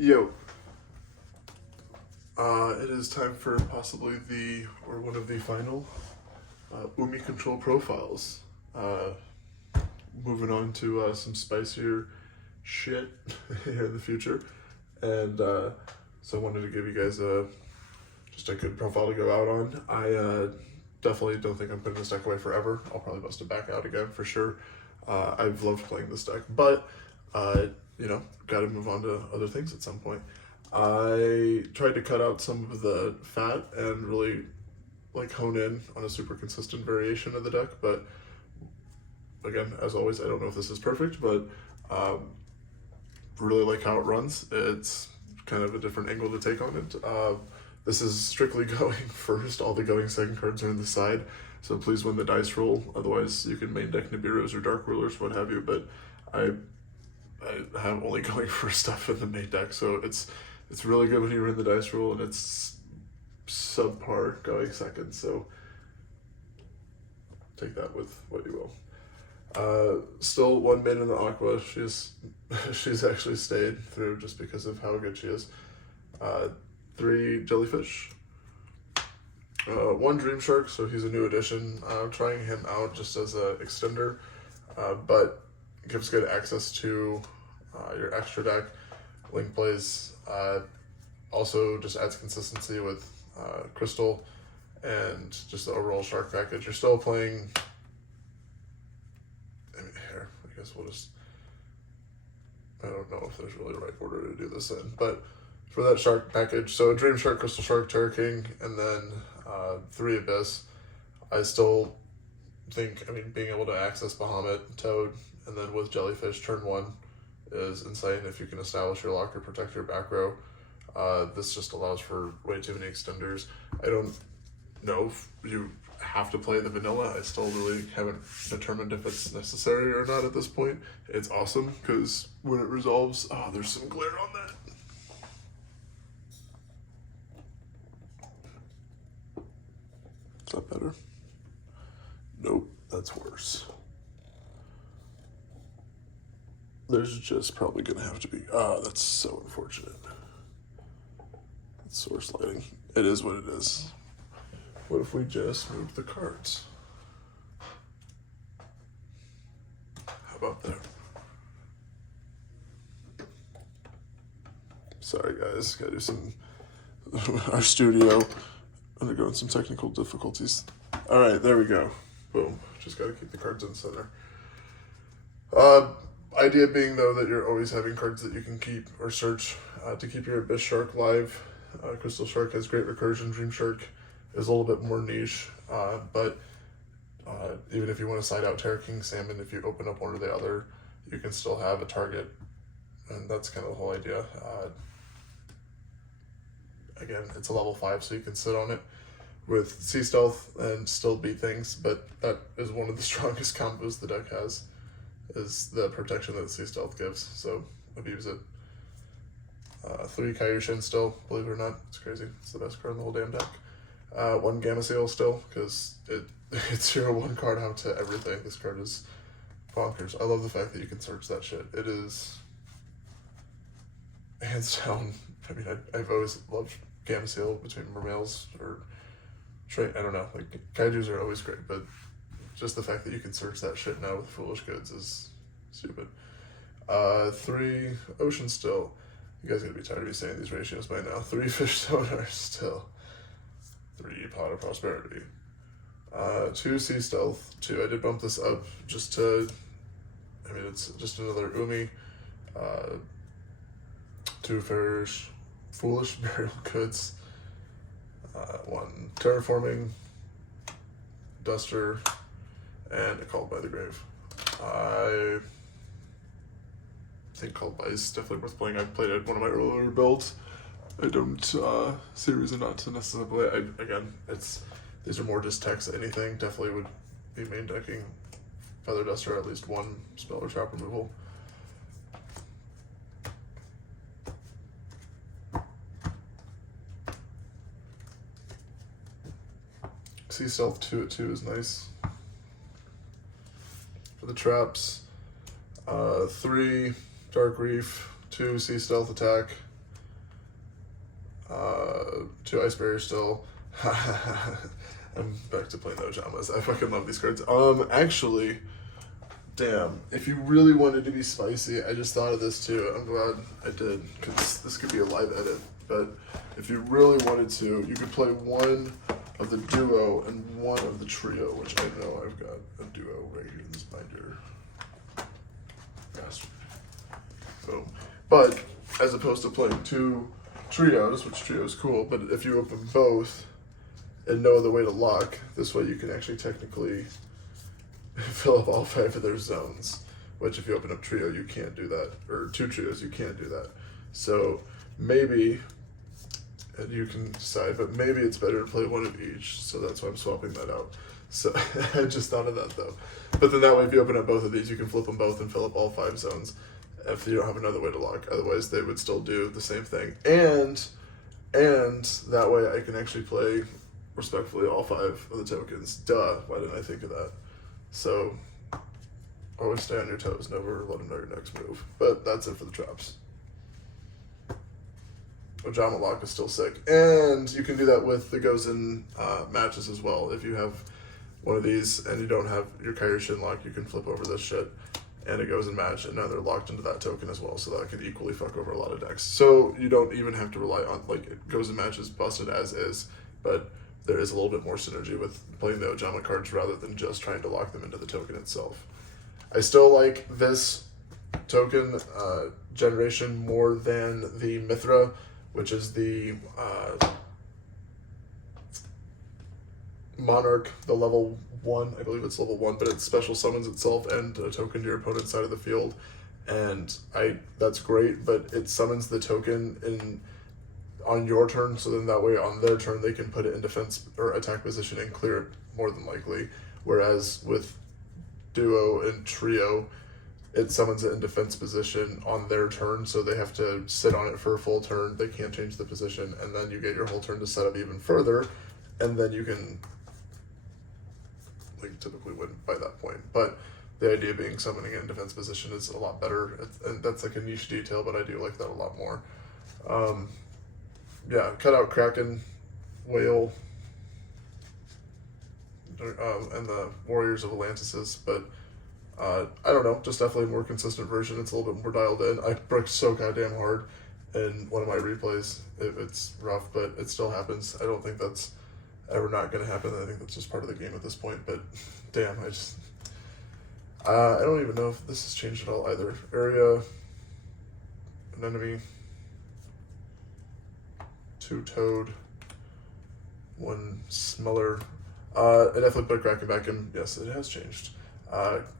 Yo, it is time for possibly one of the final Umi control profiles. Moving on to some spicier shit here in the future, and so I wanted to give you guys just a good profile to go out on. I definitely don't think I'm putting this deck away forever. I'll probably bust it back out again for sure. I've loved playing this deck, but got to move on to other things at some point. I tried to cut out some of the fat and really hone in on a super consistent variation of the deck, but again, as always, I don't know if this is perfect, but really like how it runs. It's kind of a different angle to take on it. This is strictly going first. All the going second cards are on the side, so please win the dice roll. Otherwise, you can main deck Nibiru's or Dark Rulers, what have you, but I have only going first stuff in the main deck, so it's really good when you win the dice roll, and it's subpar going second, so take that with what you will. Still one main in the Aqua. She's actually stayed through just because of how good she is. 3 Jellyfish. 1 Dream Shark, so he's a new addition. I'm trying him out just as an extender, but gives good access to your extra deck, link plays, also just adds consistency with Crystal and just the overall Shark package. You're still playing, I guess I don't know if there's really a right order to do this in, but for that Shark package, so Dream Shark, Crystal Shark, Terror King, and then 3 Abyss. I still think, being able to access Bahamut, Toad, and then with Jellyfish, turn 1 is insane if you can establish your lock or protect your back row. This just allows for way too many extenders. I don't know if you have to play the vanilla. I still really haven't determined if it's necessary or not at this point. It's awesome because when it resolves, there's some glare on that. Is that better? Nope, that's worse. There's just probably gonna have to be, that's so unfortunate. It's source lighting. It is what it is. What if we just moved the cards? How about that? Sorry guys, gotta do some, our studio undergoing some technical difficulties. All right, there we go. Boom, just gotta keep the cards in center. Idea being though that you're always having cards that you can keep or search to keep your Abyss Shark live. Crystal Shark has great recursion. Dream Shark is a little bit more niche, but even if you want to side out Terror King, Salmon, if you open up one or the other, you can still have a target, and that's kind of the whole idea. Again, it's a level 5, so you can sit on it with Sea Stealth and still beat things, but that is one of the strongest combos the deck has, is the protection that Sea Stealth gives, so abuse it. 3 Kairyu-Shin still, believe it or not. It's crazy. It's the best card in the whole damn deck. 1 Gamma Seal still, because it's your 1 card out to everything. This card is bonkers. I love the fact that you can search that shit. It is hands down. I've always loved Gamma Seal between Mermails or Trade. I don't know. Kaijus are always great, but just the fact that you can search that shit now with Foolish Goods is stupid. 3 Ocean Still. You guys gotta be tired of me saying these ratios by now. 3 Fish Sonar still. 3 Pot of Prosperity. 2 Sea Stealth. 2. I did bump this up just to, it's just another Umi. 2 Foolish Burial Goods. 1 Terraforming. Duster. And a Called by the Grave. I think Called by is definitely worth playing. I've played it one of my earlier builds. I don't see a reason not to necessarily play it. Again, these are more just text. Anything definitely would be main decking Feather Duster, at least 1 spell or trap removal. Sea Stealth 2 at 2 is nice. For the traps, 3 Dark Reef, 2 Sea Stealth attack, 2 Ice Barriers still. I'm back to playing the Ojamas. I fucking love these cards. Actually, damn, if you really wanted to be spicy, I just thought of this too. I'm glad I did, because this could be a live edit. But if you really wanted to, you could play one of the duo and one of the trio, which I know I've got a duo right here in this binder. Bastard. Boom. But as opposed to playing 2 trios, which trio is cool, but if you open both and know the way to lock, this way you can actually technically fill up all 5 of their zones, which if you open up trio, you can't do that, or 2 trios, you can't do that. So maybe, and you can decide, but maybe it's better to play one of each, so that's why I'm swapping that out. So I just thought of that though. But then that way, if you open up both of these, you can flip them both and fill up all 5 zones if you don't have another way to lock. Otherwise, they would still do the same thing. And that way I can actually play respectfully all 5 of the tokens. Duh, why didn't I think of that? So always stay on your toes, never let them know your next move. But that's it for the traps. Ojama lock is still sick. And you can do that with the goes in matches as well. If you have one of these and you don't have your Kairyu-Shin lock, you can flip over this shit and it goes in match, and now they're locked into that token as well, so that can equally fuck over a lot of decks. So you don't even have to rely on, like, it goes in matches busted as is, but there is a little bit more synergy with playing the Ojama cards rather than just trying to lock them into the token itself. I still like this token generation more than the Mithra, which is the Monarch, the level 1, I believe it's level 1, but it special summons itself and a token to your opponent's side of the field, and that's great, but it summons the token on your turn, so then that way on their turn they can put it in defense or attack position and clear it more than likely, whereas with duo and trio, it summons it in defense position on their turn, so they have to sit on it for a full turn, they can't change the position, and then you get your whole turn to set up even further, and then you can typically win by that point. But the idea being summoning it in defense position is a lot better, and that's like a niche detail, but I do like that a lot more. Yeah, cut out Kraken, Whale, and the Warriors of Atlantis, but I don't know, just definitely a more consistent version. It's a little bit more dialed in. I bricked so goddamn hard in one of my replays. It's rough, but it still happens. I don't think that's ever not going to happen. I think that's just part of the game at this point, but damn, I don't even know if this has changed at all either. Area, an enemy, 2 Toad, 1 Smeller. I definitely put Kraken back in. Yes, it has changed.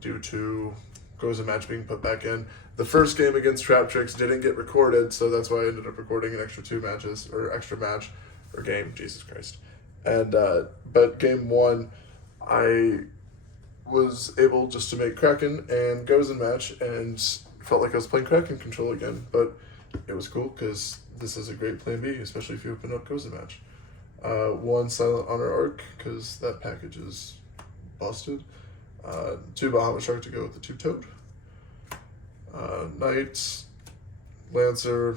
Due to goes in match being put back in. The first game against Trap Tricks didn't get recorded, so that's why I ended up recording an extra 2 matches, or extra match, or game, Jesus Christ. And but game 1, I was able just to make Kraken and goes in match, and felt like I was playing Kraken control again. But it was cool because this is a great plan B, especially if you open up goes in match. 1 Silent Honor Arc because that package is busted. 2 Bahamut Shark to go with the 2 Toad. Knight, Lancer,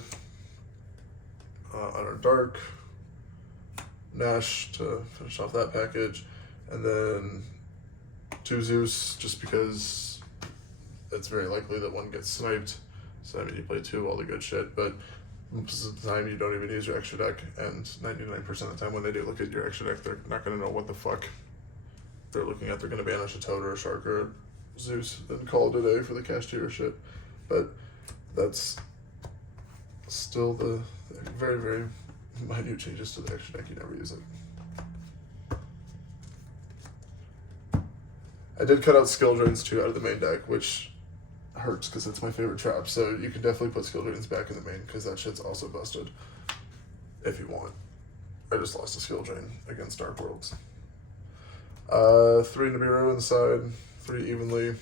Honor Dark, Nash to finish off that package, and then 2 Zeus, just because it's very likely that 1 gets sniped. So I mean, you play 2, all the good shit, but most of the time you don't even use your extra deck, and 99% of the time when they do look at your extra deck, they're not going to know what the fuck they're looking at. They're going to banish a Toad or a Shark or a Zeus and call it a day for the cashier shit. But that's still the very, very minute changes to the extra deck. You never use it. I did cut out skill drains too out of the main deck, which hurts because it's my favorite trap. So you can definitely put skill drains back in the main because that shit's also busted if you want. I just lost a skill drain against Dark Worlds. 3 Nibiru inside, 3 evenly.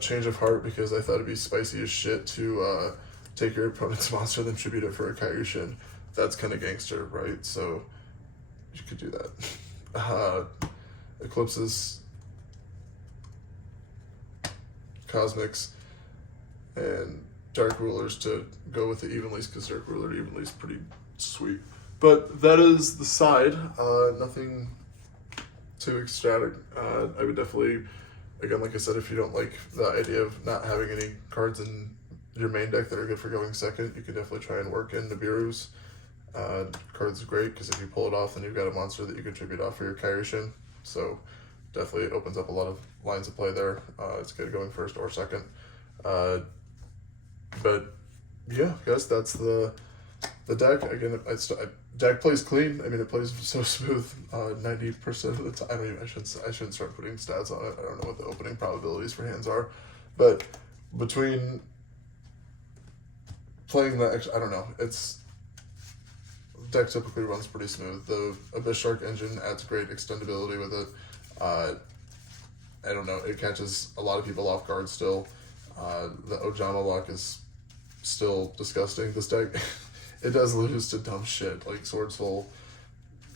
Change of heart because I thought it'd be spicy as shit to take your opponent's monster and then tribute it for a Kairyu-Shin. That's kind of gangster, right? So you could do that. Eclipses, Cosmics, and Dark Rulers to go with the Evenlies because Dark Ruler Evenly is pretty Sweet. But that is the side. Nothing too ecstatic. I would definitely, again, like I said, if you don't like the idea of not having any cards in your main deck that are good for going second, you can definitely try and work in Nibiru's. Card's great because if you pull it off, then you've got a monster that you can tribute off for your Kairyu-Shin. So definitely it opens up a lot of lines of play there. It's good going first or second. But yeah, I guess that's the deck. Again, deck plays clean. I mean, it plays so smooth 90% of the time. I mean, I shouldn't start putting stats on it. I don't know what the opening probabilities for hands are. But between playing the, I don't know, deck typically runs pretty smooth. The Abyss Shark engine adds great extendability with it. I don't know, it catches a lot of people off guard still. The Ojama lock is still disgusting. This deck, it does lose to dumb shit like Swordsful.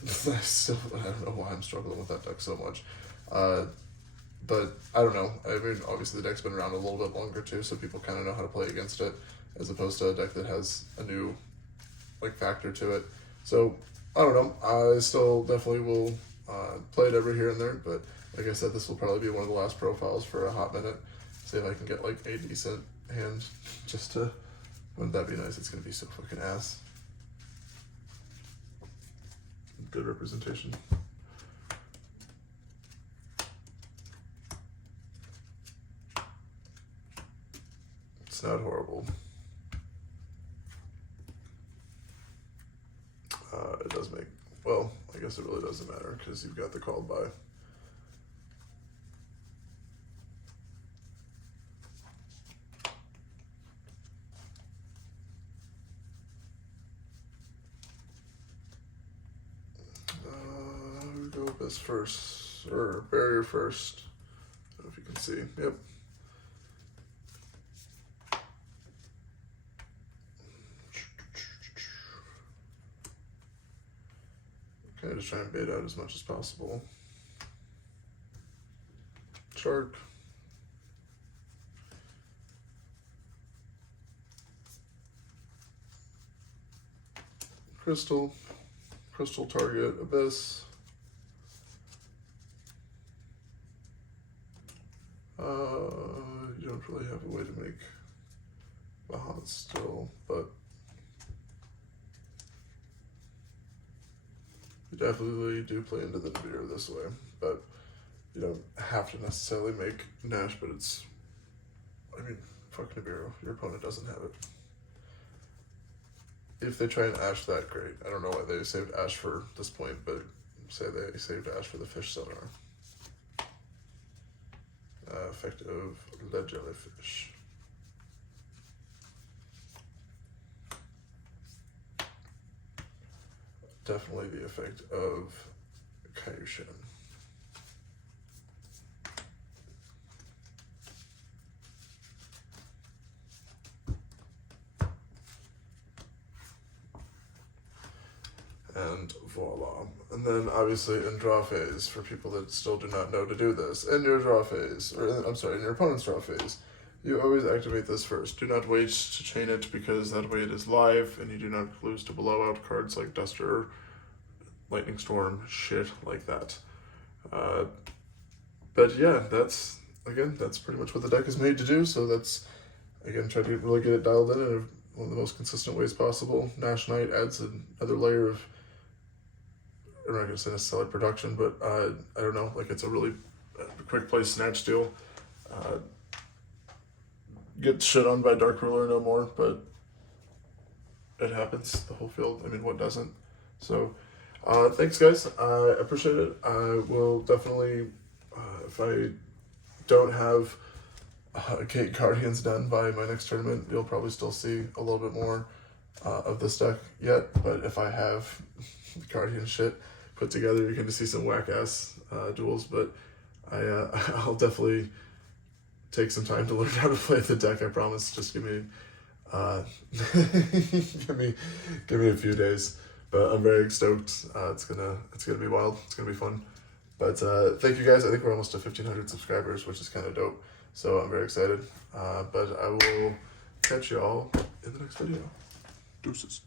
I don't know why I'm struggling with that deck so much. But I don't know. I mean, obviously the deck's been around a little bit longer too, so people kind of know how to play against it, as opposed to a deck that has a new factor to it. So I don't know. I still definitely will play it every here and there, but like I said, this will probably be one of the last profiles for a hot minute. See if I can get like a decent hand just to, wouldn't that be nice? It's gonna be so fucking ass. Good representation. It's not horrible. It does make, well, I guess it really doesn't matter because you've got the called by. Go with this first, or barrier first. I don't know if you can see. Yep. Okay, just try and bait out as much as possible. Shark. Crystal. Crystal target, Abyss. You don't really have a way to make Bahamut still, but you definitely do play into the Nibiru this way, but you don't have to necessarily make Nash, but it's, I mean, fuck Nibiru, your opponent doesn't have it. If they try and Ash that, great. I don't know why they saved Ash for this point, but say they saved Ash for the fish seminar. Effect of the jellyfish. Definitely the effect of Kairyu-Shin. And voila. And then obviously in draw phase, for people that still do not know to do this, in your draw phase, or I'm sorry, in your opponent's draw phase, you always activate this first. Do not wait to chain it because that way it is live and you do not lose to blowout cards like Duster, Lightning Storm, shit like that. But yeah, that's pretty much what the deck is made to do. So that's, again, try to really get it dialed in one of the most consistent ways possible. Nash Knight adds another layer of, I'm not going to say necessarily production, but I don't know, like it's a really quick play snatch steal. Get shit on by Dark Ruler no more, but it happens. The whole field, I mean, what doesn't? So thanks guys, I appreciate it. I will definitely, if I don't have Gate Guardians done by my next tournament, you'll probably still see a little bit more of this deck yet, but if I have Guardian shit put together, you're going to see some whack-ass duels, but I'll definitely take some time to learn how to play the deck, I promise. Just give me give me a few days, but I'm very stoked. It's gonna be wild. It's gonna be fun. But thank you guys. I think we're almost to 1,500 subscribers, which is kind of dope. So I'm very excited. But I will catch you all in the next video. Deuces.